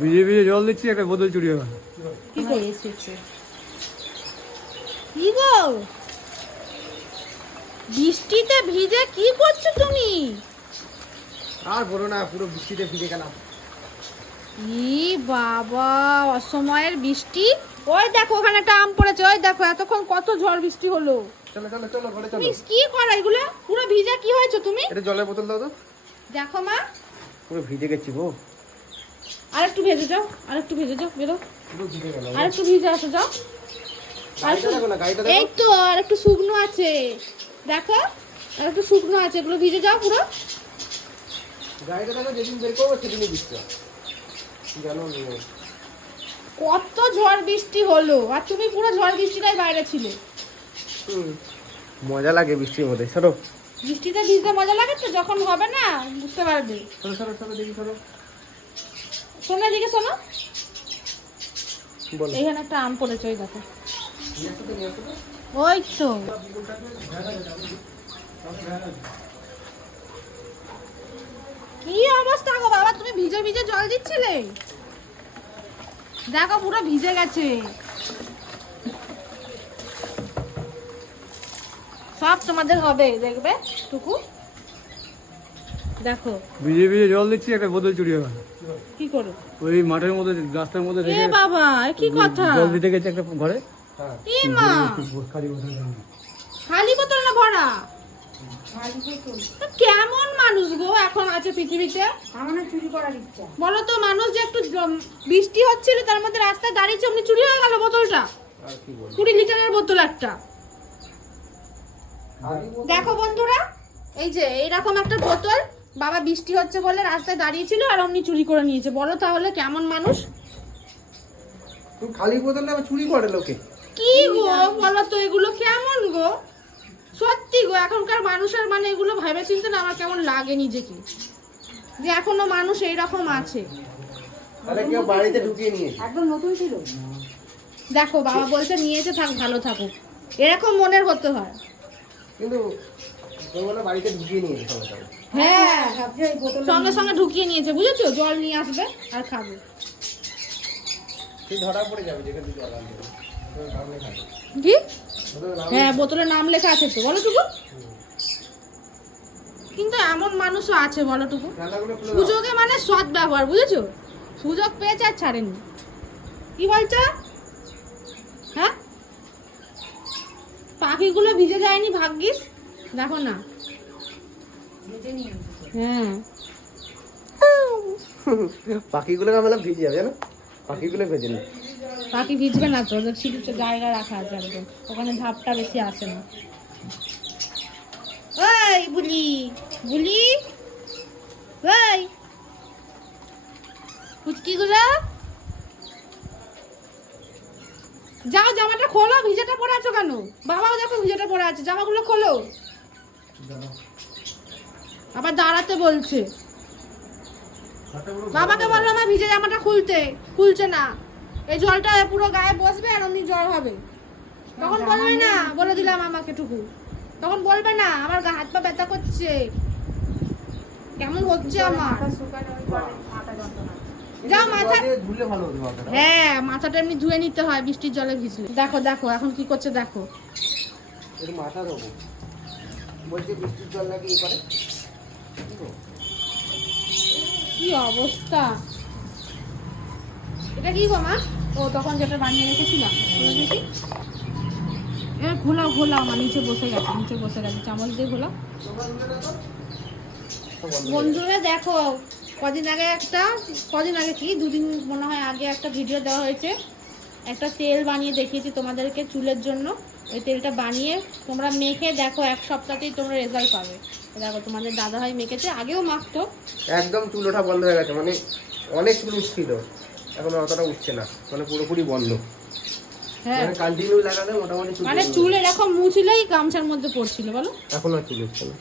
ভিজে ভিজে জল দিচ্ছি, একটা বোতল চুরি হবে। কি করে এসেছে? কি গো, বৃষ্টিতে ভিজে কি করছো তুমি? আর বলো না, পুরো বৃষ্টিতে ভিজে গেলাম। ই বাবা, অসময়ের বৃষ্টি। ওই দেখো ওখানে একটা আম পড়েছে, ওই দেখো এতক্ষণ কত ঝড় বৃষ্টি হলো। চলো চলো চলো ঘরে চলো। তুমি কি করো এগুলো? পুরো ভিজে কি হয়েছে তুমি? এটা জলের বোতল দাও তো। দেখো মা, পুরো ভিজে গেছি গো। আরেকটু ভেজে যাও, আরেকটু ভেজে যাও, বেরো। পুরো ভিজে গেলাম। আরেকটু ভিজে আসো, যাও। গাড়িটা দেখো না, গাড়িটা এই দেখো। তো আর একটু শুকনো আছে, দেখো আর একটু শুকনো আছে, এগুলো ভিজে যাও পুরো। গাড়িটা দেখো, যেদিন বের করবো সেদিনই বৃষ্টি হয়। জানো না। কত ঝড় বৃষ্টি হলো, আর তুমি পুরো ঝড় বৃষ্টিটাই বাইরে ছিলে। মজা লাগে বৃষ্টির মধ্যে। সরো বৃষ্টিতে ভিজতে মজা লাগে তো, যখন হবে না বুঝতে পারবে। সরো সরো সরো দেখি সরো। শোনো এদিকে, শোনো, বলো। এইখানে একটা আম পড়েছে, ওই দেখো। নিয়ে আসো তো, নিয়ে আসো তো। ওই তো কি অবস্থা গো বাবা, তুমি ভিজে ভিজে জল দিচ্ছিলে, দেখো পুরো ভিজে গেছে। সব তোমাদের হবে, দেখবে টুকু। দেখো ভিজে ভিজে জল দিচ্ছি, একটা বোতল চুরি হবে। কি করে? ওই মাঠের মধ্যে, রাস্তার মধ্যে এ রেখে বাবা, এ কি কথা? জল দিতে গেছে একটা ঘরে। এ মা, খালি বোতল দাও। খালি বোতল না ভরা? কেমন মানুষ গো এখন আছে পৃথিবীতে? আমার চুরি করার ইচ্ছা। বলো তো, মানুষ যে একটু বৃষ্টি হচ্ছিল তার মধ্যে রাস্তায় দাঁড়িয়েছে, অমনি চুরি হয়ে গেল বোতলটা। আর কি বলবো। 20 লিটারের বোতল একটা। দেখো বন্ধুরা, এই যে এইরকম একটা বোতল বাবা বৃষ্টি হচ্ছে বলে রাস্তায় দাঁড়িয়েছিল, আর অমনি চুরি করে নিয়েছে। বলো তাহলে কেমন মানুষ? তুমি খালি বোতলটা আবার চুরি করে লোকে। কি গো বলো তো, এগুলো কেমন গো? সত্যি গো, এখনকার মানুষের মানে এগুলো ভেবে চিন্তে না আমার কেমন লাগে নিজেকে, যে এখনো মানুষ এইরকম আছে। আরে কেউ বাড়িতে ঢুকিয়ে নিয়েছে। একদম নতুন ছিল। দেখো বাবা বলছে নিয়েছে, থাক, ভালো থাকুক, এরকম মনের হতে হয়। কিন্তু ওগুলো বাড়িতে ঢুকিয়ে নিয়েছে সবাই। হ্যাঁ, ভাবছি এই বোতল সঙ্গে সঙ্গে ঢুকিয়ে নিয়েছে, বুঝেছো? জল নিয়ে আসবে আর খাবে। তুই ধরা পড়ে যাবে যেখানে জল আনবে। তোর নাম লেখা আছে। কি? তোর নাম হ্যাঁ, বোতলের নাম লেখা আছে তো, বলো টুকু। কিন্তু এমন মানুষও আছে, বলো টুকু। রান্নাগুলো খুলে দাও। সুযোগে মানে সৎ ব্যবহার, বুঝেছো? সুযোগ পেয়েছে আর ছাড়েনি। কি বলছো? হ্যাঁ, পাখিগুলো ভিজে যায়নি ভাগ্যিস, দেখো না। ভেজে নিয়ে এসেছে। হ্যাঁ, পাখিগুলো আমরা ভিজে যাবে জানো, পাখিগুলো ভেজে নি। পাখি ভিজবে না তো, ওদের সিঁড়িতে জায়গা রাখা আছে একদম, ওখানে ধাপটা বেশি আসে না। ওই বুলি বুলি, ওই পুচকিগুলো, যাও জামাটা খোলো, ভিজেটা পরে আছো কেন? বাবাও দেখো ভিজেটা পরে আছে, জামাগুলো খোলো। আবার দাঁড়াতে বলছে। বাবাকে বললো আমার ভিজে জামাটা খুলতে, খুলছে না। এই জলটা পুরো গায়ে বসবে আর অমনি জ্বর হবে। তখন বলবে না, বলে দিলাম আমাকে টুকু, তখন বলবে না আমার হাত পা ব্যথা করছে, কেমন হচ্ছে আমার। মাথা শুকানো ওই করে মাথা যন্ত্রণা। যাও মাথা, ধুলে ভালো হতো মাথাটা। হ্যাঁ মাথাটা এমনি ধুয়ে নিতে হয় বৃষ্টির জলে ভিজলে। দেখো দেখো এখন কি করছে, দেখো। এর মাথা দেবো বলছে বৃষ্টির জল নাকি ই করে। কি অবস্থা, এটা কি গো মা? ও তখন যেটা বানিয়ে রেখেছিলাম, খুলে দেখি। এবার ঘোলাও ঘোলাও, আমার নিচে বসে গেছে, নিচে বসে গেছে, চামচ দিয়ে ঘোলাও। বন্ধুরা দেখো, কদিন আগে কি 2 দিন মনে হয় আগে একটা ভিডিও দেওয়া হয়েছে, একটা তেল বানিয়ে দেখিয়েছি তোমাদেরকে চুলের জন্য। ওই তেলটা বানিয়ে তোমরা মেখে দেখো, 1 সপ্তাহতেই তোমরা রেজাল্ট পাবে। দেখো তোমাদের দাদাভাই মেখেছে, আগেও মাখতো। একদম চুল ওঠা বন্ধ হয়ে গেছে, মানে অনেক চুল উঠছিল, এখন অতটা উঠছে না, মানে পুরোপুরি বন্ধ। হ্যাঁ, মানে কন্টিনিউ লাগালে মোটামুটি চুল মানে চুল এরকম মুছিলেই গামছার মধ্যে পড়ছিল, বলো। এখন আর চুল উঠছে না।